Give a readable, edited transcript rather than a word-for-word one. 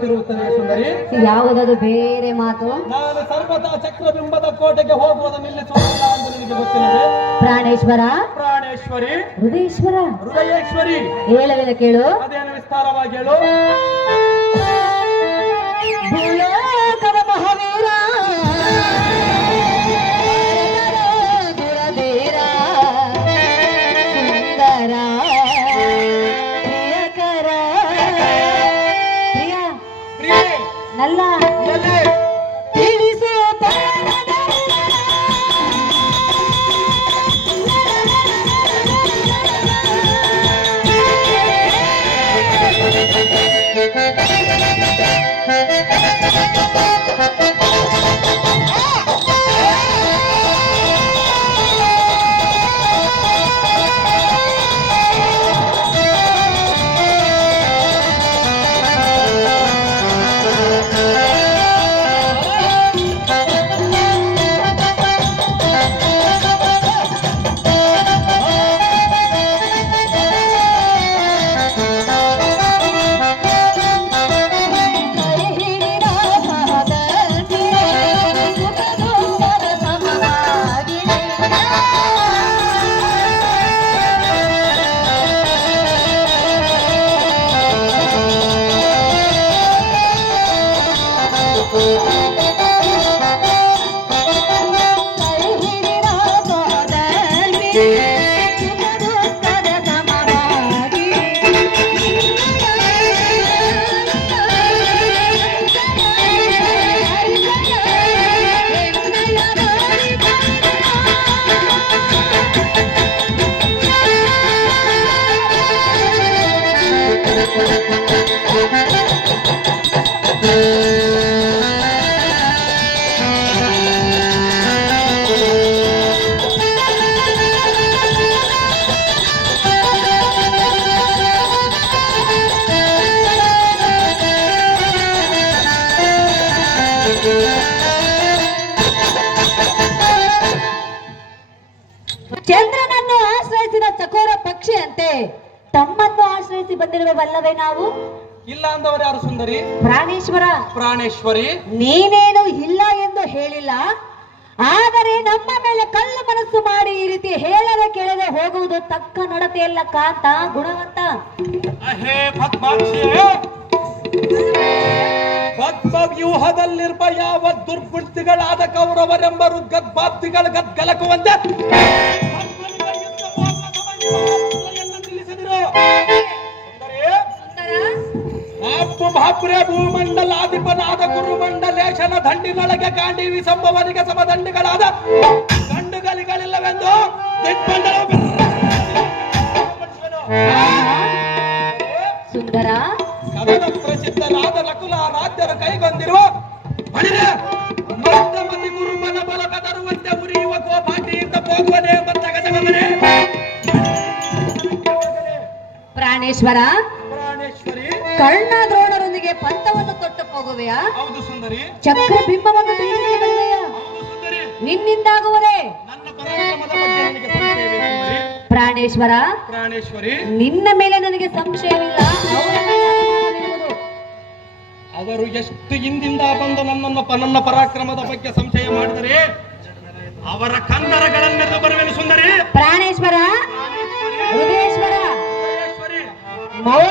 ಗೊತ್ತಿರುತ್ತದೆ ಸುಂದರಿ. ಯಾವುದದು ಬೇರೆ ಮಾತು? ನಾನು ಸರ್ವತಾ ಚಕ್ರಬಿಂಬದ ಕೋಟೆಗೆ ಹೋಗುವುದನ್ನು ನಿಲ್ಲಿಸುವುದಿಲ್ಲ ಅಂತ ನಿನಗೆ ಗೊತ್ತಿಲ್ಲದೆ? ಪ್ರಾಣೇಶ್ವರ, ಪ್ರಾಣೇಶ್ವರಿ, ಹೃದಯೇಶ್ವರ, ಹೃದಯೇಶ್ವರಿ, ಹೇಳವಿಲ್ಲ ಕೇಳು. ಅದೇನು ವಿಸ್ತಾರವಾಗಿ ಹೇಳು. ಭೂಲೋಕದ ಮಹಾವೀರ ದುರಧೀರ ಸುಂದರ ಪ್ರಿಯಕರ ಪ್ರಿಯ ಪ್ರಿಯೆ, ನಲ್ಲ ಎಲೆ, ತಿಳಿಸು ಚಂದ್ರನನ್ನು ಆಶ್ರಯಿಸಿದ ಚಕೋರ ಪಕ್ಷಿಯಂತೆ ತಮ್ಮನ್ನು ಆಶ್ರಯಿಸಿ ಬಂದಿರುವವಲ್ಲವೇ ನಾವು? ಇಲ್ಲ ಅಂದವರು ಯಾರು ಸುಂದರಿ? ಪ್ರಾಣೇಶ್ವರ, ಪ್ರಾಣೇಶ್ವರಿ, ನೀನೇನು ಇಲ್ಲ ಎಂದು ಹೇಳಿಲ್ಲ. ಆದರೆ ನಮ್ಮ ಮೇಲೆ ಕಲ್ಲು ಮನಸ್ಸು ಮಾಡಿ ಈ ರೀತಿ ಹೇಳದೆ ಕೇಳದೆ ಹೋಗುವುದು ತಕ್ಕ ನಡತೆಯಲ್ಲ ಕಾಂತ, ಗುಣವಂತ. ಅಹೇ ಪದ್ಮಾಕ್ಷಿಯೇ, ಪದ್ಮವ್ಯೂಹದಲ್ಲಿರುವ ಯಾವ ದುರ್ಬುದ್ಧಿಗಳಾದ ಕೌರವರೆಂಬ ಗದ್ಬಾಬ್ದಿಗಳ ಗದ್ಗಲಕುವಂತೆ ಬಾಪ್ರೆ ಭೂಮಂಡಲಾಧಿಪನಾದ ಗುರುಮಂಡಲೇಶನ ದಂಡಿನೊಳಗೆ ಗಾಂಡೀವಿ ಸಂಭವನಿಗೆ ಸಮದಂಡಿಗಳಾದ ಗಂಡುಗಳಿಗಳಿಲ್ಲವೆಂದು ಸುಂದರ ಕದನ ಪ್ರಸಿದ್ಧರಾದ ನಕುಲ ರಾಜ್ಯರ ಕೈಗೊಂಡಿರುವ ಮಧ್ಯಮತಿ ಗುರುಮನ ಬಲಕ ತರುವಂತೆ ಉರಿಯುವ ಗೋಪಾಟಿಯಿಂದ ಹೋಗುವನೇ ಮತ್ತಗಜಗಮನೆ. ಪ್ರಾಣೇಶ್ವರ, ಪ್ರಾಣೇಶ್ವರಿ, ಕರ್ಣ ದ್ರೋಣರೊಂದಿಗೆ ಪಂಥವನ್ನು ತೊಟ್ಟು ಹೋಗುವೆಯಾ? ಹೌದು ಸುಂದರಿ. ಚಕ್ರ ಬಿಂಬವನ್ನು ಬೀಳಿಸುವೆಯಾ? ಹೌದು ಸುಂದರಿ. ನಿನ್ನಿಂದಾಗುವುದೇ? ನನ್ನ ಪರಾಕ್ರಮದ ಬಗ್ಗೆ ನನಗೆ ಸಂಶಯವಿದೆ ಸುಂದರಿ. ಪ್ರಾಣೇಶ್ವರ, ಪ್ರಾಣೇಶ್ವರಿ, ನಿನ್ನ ಮೇಲೆ ನನಗೆ ಸಂಶಯವಿಲ್ಲ. ಅವರ ಮೇಲೆ ಅನುಮಾನವಿರುವುದು. ಅವರು ಎಷ್ಟು ಹಿಂದಿಂದ ಬಂದು ನನ್ನ ಪರಾಕ್ರಮದ ಬಗ್ಗೆ ಸಂಶಯ ಮಾಡಿದರೆ ಅವರ ಕಂದರಗಳನ್ನೆಲ್ಲ ಬರುವೆನು ಸುಂದರಿ. ಪ್ರಾಣೇಶ್ವರ, ಹೃದಯೇಶ್ವರ, ಮೌನ